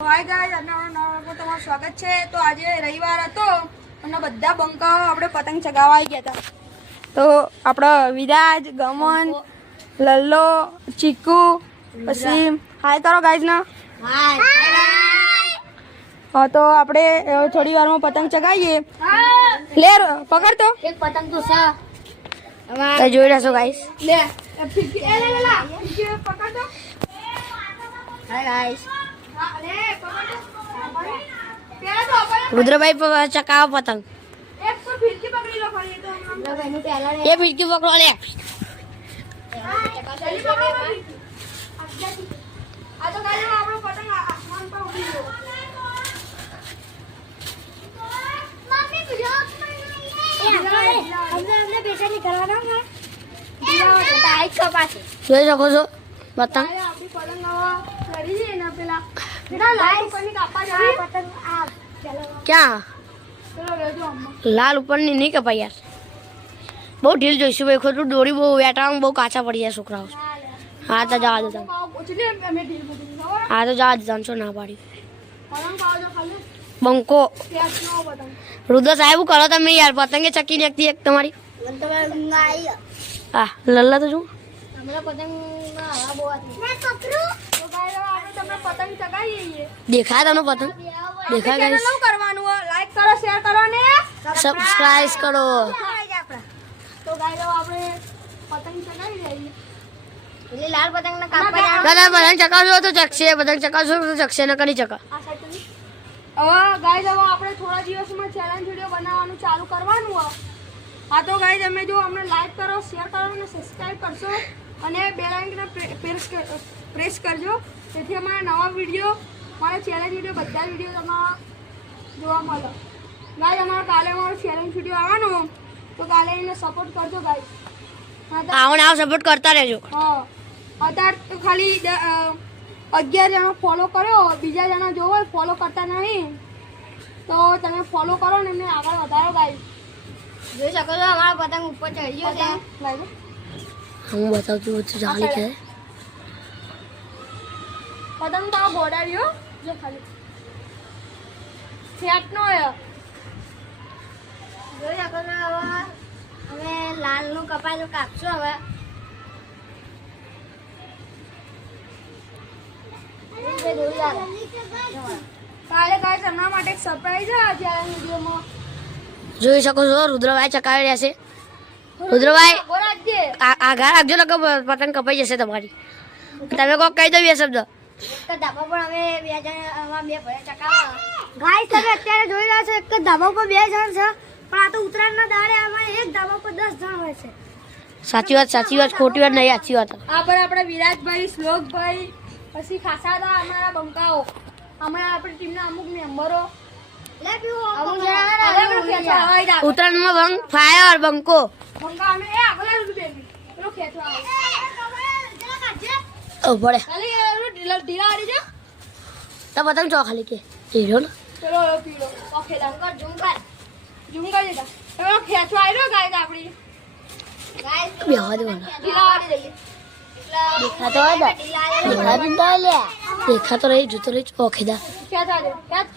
Hi guys, આજના નવા તમારું સ્વાગત છે। તો આજે રવિવાર હતો અને બધા બંકાઓ આપણે પતંગ ચગાવવા આવી ગયા હતા। તો આપણા વિરાજ, ગમન, લલ્લો, ચીકુ, પછી હાય કરો ગાઈસ ના હા। તો આપણે થોડી વારમાં પતંગ ચગાવીએ। લે પકડ તો એક પતંગ તો સા જોઈ રહેશો ગાઈસ। લે પકડ તો હાય ગાઈસ रुद्रभाई चकाओ पतंग એ ફિરકી पकड़ो ले જોઈ શકો છો પતંગ क्या लाल ऊपर नहीं कपाई यार बहुत ढील जोईशु भाई खुद डोरी बहु वेटा बहु काचा पड़ी है छोकरा। हाँ तो जा देता हाँ तो जा देता छो ना पाड़ी बंको रुद्र साहेब करो तब यार पतंगे चक्की लगती है तुम्हारी हाँ लल्ला तो जो પતંગ ચગાવીએ देखा था पतंग देखा गाइस કરવાનું લાઈક કરો શેર કરો ને सब्सक्राइब करो તો ગાઈસ આપણે પતંગ ચગાવી લઈએ એટલે લાલ પતંગ ના કાપવા दादा पतंग चकाशो तो चकशे पतंग चकाशो तो चकशे न करी चका આ સાઈડ થી હવે ગાઈસ હવે આપણે થોડા દિવસમાં ચેલેન્જ વિડિયો બનાવવાનું ચાલુ કરવાનું છે। આ તો ગાઈસ તમે જો અમને લાઈક કરો શેર કરો અને સબસ્ક્રાઇબ કરશો અને બેલ આઇકન પ્રેસ કરજો તેથી અમારા નવા વિડિયો મારા ચેલેન્જ વિડિયો બધા વિડિયો તમારા જોવા મળે। ગાઈસ અમારા કાલે અમારો ચેલેન્જ વિડિયો આવવાનો તો કાલે એને સપોર્ટ કરજો ગાઈસ। આવણ આવ સપોર્ટ કરતા રહેજો। હા અત્યારે તો ખાલી 11 જણા ફોલો કર્યો, બીજા જણા જોવો ફોલો કરતા નહીં તો તમે ફોલો કરો ને એને આગળ વધારો ગાઈસ। જોઈ શકો છો અમારો પતંગ ઉપર ચડી ગયો છે। हम बताओ तो जाली के પતંગ તો ગોડાડ્યો જો ખાલી ફેટ નો જોઈ શકો છો। હવે લાલ નું કપાયેલું કાપશો હવે કાલે ગાઈસ એમના માટે એક સરપ્રાઈઝ છે આજે આ વિડિયોમાં જોઈ શકો છો रुद्रभाई ચકાવી રહ્યા છે। रुद्रभाई બોરાજે આઘા રાખજો ને પતંગ કપાઈ જશે તમારી। તમે કોક કહી દો બે શબ્દ તો ધાબા પર અમે બે જણ આવા બે ભરે ચકાવા ગાઈસ તમે અત્યારે જોઈ રહ્યા છો એક જ ધાબા પર બે જણ છે પણ આ તો ઉત્તરાયણના દાડે અમારે એક ધાબા પર 10 જણ હોય છે। સાચી વાત ખોટી વાત નહીં સાચી વાત। આ પર આપણે વિરાજભાઈ, શ્લોકભાઈ, પછી ખાસા હતા અમારા બંકાઓ, અમારા આપણી ટીમના અમુક મેમ્બરો ઉત્તરાયણ માં ભંગ ફાયર બંકો બંકા અમે એ આગળ લીધું બેબી પેલો ખેંચવા ઓ પડે ખાલી ઢીલા આડી જો તો પતંગ ચો ખાલી કે હીરો ને પેલો પીલો ઓકે દંકર ઝુમકર દેતા પેલો ખેંચવા આવ્યો ગાઈસ આપણી બેહવા દેવાના ઢીલા આડી દઈએ દેખાતો રહી જોતો રહી ઓખેદા ખેંચા દે ખેંચ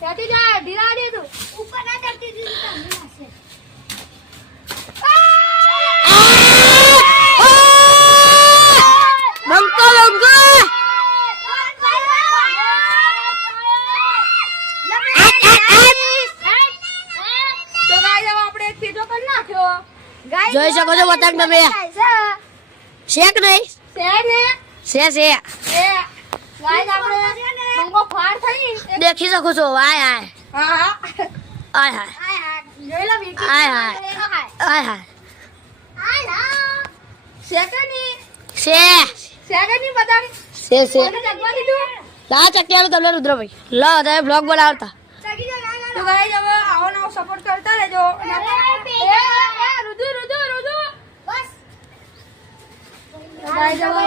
ખેંચી જા ઢીલા આડી તું ઉપર ના ચડતી દીધી બંકો તો ગાઈસ હવે આપણે એક ખેંચો કરી નાખ્યો ગાઈસ જોઈ શકો છો પતંગ તમે શેક નહીં છે ને છે એ ગાઈસ આપણે બંકો ફાર થઈ દેખી શકો છો આય આય હા આય હાય જોઈ લો વિકી આય હાય આય હાય સેકન્ડની પતંગ છે કોને ચગવા દીધું લા ચક્યાનું તમને रुद्रभाई લો તમે બ્લોગ બનાવતા તો ગાઈસ હવે આવો નવો સપોર્ટ કરતા રહેજો રુદુ બસ ગાઈસ હવે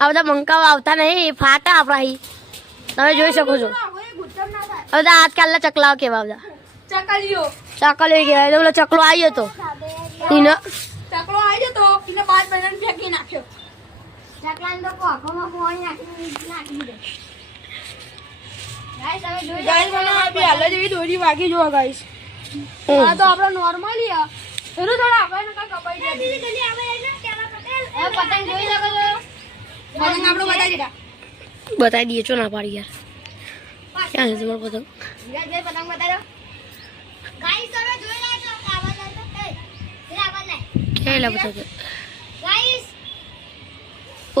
આ બધા બંકાઓ આવતા નહીં ફાટા આપણા અહીં તમે જોઈ શકો છો। હવે બધા આજકાલના ચકલાઓ કેવા બધા ચકલીઓ ચકલો કહેવાય તો પેલો ચકલો આવ્યો હતો ચકલો આવી જતો એને 5 મહિનાને ફેંકી નાખ્યો। ચકલાને તો કોકોમાં ફોન નાખી દે. ગાઈસ હવે જોઈ ગાઈસ મને બી હાલ જેવી દોરી વાગી જોવા ગાઈસ. આ તો આપણે નોર્મલી આ એનું થોડા આપણે કાં કપાઈ જાય. હવે પતંગ જોઈ શકો છો. પતંગ આપણો બતાવી દીધા. બતાવી દઈએ છો ના પાડી યાર. ક્યાં છે તમારો પતંગ? વિરાજભાઈ પતંગ બતાડો. ગાઈસ તમે જોઈ રહ્યા છો આવાજ આવતો એ આવાજ લાય. ક્યાં એલા પતંગ? ગાઈસ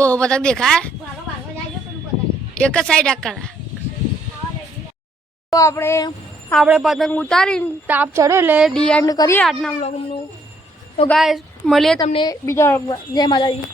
ઓ પતંગ દેખાય? ભાગો ભાગો જાય પેલું પતંગ. એક જ સાઈડ આકરા. તો આપણે પતંગ ઉતારીને તાપ ચડે એટલે ડી એન્ડ કરીએ આજના વ્લોગનું. તો ગાઈસ મળીએ તમને બીજા વ્લોગમાં. જય માતાજી.